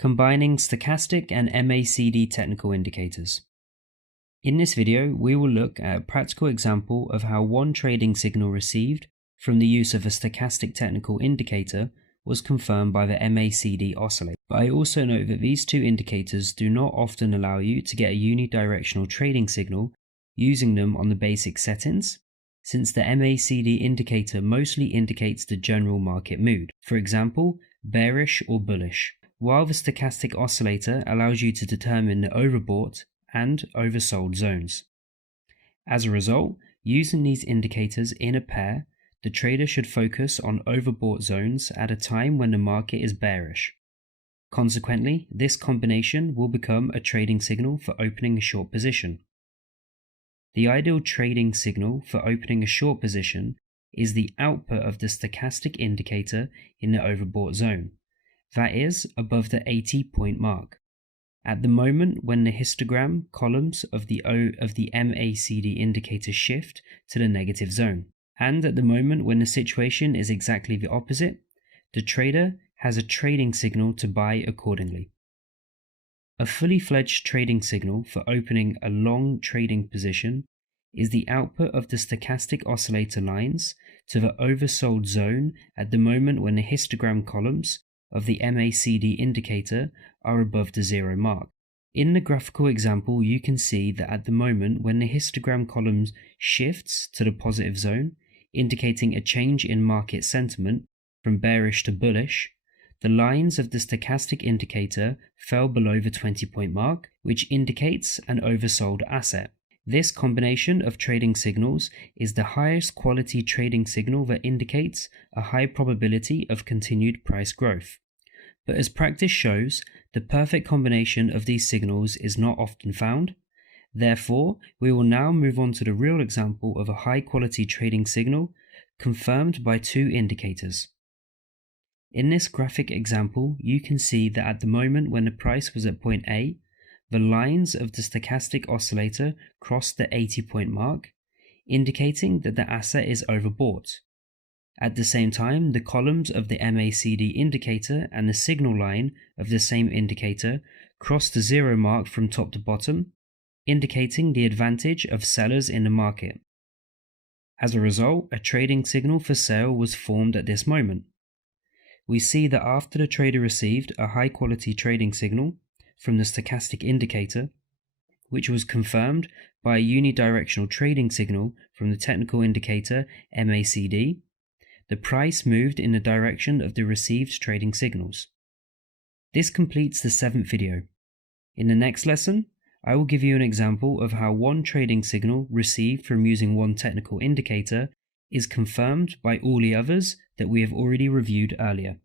Combining stochastic and MACD technical indicators. In this video, we will look at a practical example of how one trading signal received from the use of a stochastic technical indicator was confirmed by the MACD oscillator. But I also note that these two indicators do not often allow you to get a unidirectional trading signal using them on the basic settings, since the MACD indicator mostly indicates the general market mood, for example, bearish or bullish, while the stochastic oscillator allows you to determine the overbought and oversold zones. As a result, using these indicators in a pair, the trader should focus on overbought zones at a time when the market is bearish. Consequently, this combination will become a trading signal for opening a short position. The ideal trading signal for opening a short position is the output of the stochastic indicator in the overbought zone, that is, above the 80-point mark, at the moment when the histogram columns of the MACD indicator shift to the negative zone, and at the moment when the situation is exactly the opposite, the trader has a trading signal to buy accordingly. A fully fledged trading signal for opening a long trading position is the output of the stochastic oscillator lines to the oversold zone at the moment when the histogram columns of the MACD indicator are above the zero mark. In the graphical example, you can see that at the moment when the histogram column shifts to the positive zone, indicating a change in market sentiment from bearish to bullish, the lines of the stochastic indicator fell below the 20-point mark, which indicates an oversold asset. This combination of trading signals is the highest quality trading signal that indicates a high probability of continued price growth. But as practice shows, the perfect combination of these signals is not often found. Therefore, we will now move on to the real example of a high quality trading signal confirmed by two indicators. In this graphic example, you can see that at the moment when the price was at point A, the lines of the stochastic oscillator crossed the 80-point mark, indicating that the asset is overbought. At the same time, the columns of the MACD indicator and the signal line of the same indicator crossed the zero mark from top to bottom, indicating the advantage of sellers in the market. As a result, a trading signal for sale was formed at this moment. We see that after the trader received a high quality trading signal from the stochastic indicator, which was confirmed by a unidirectional trading signal from the technical indicator MACD, the price moved in the direction of the received trading signals. This completes the 7th video. In the next lesson, I will give you an example of how one trading signal received from using one technical indicator is confirmed by all the others that we have already reviewed earlier.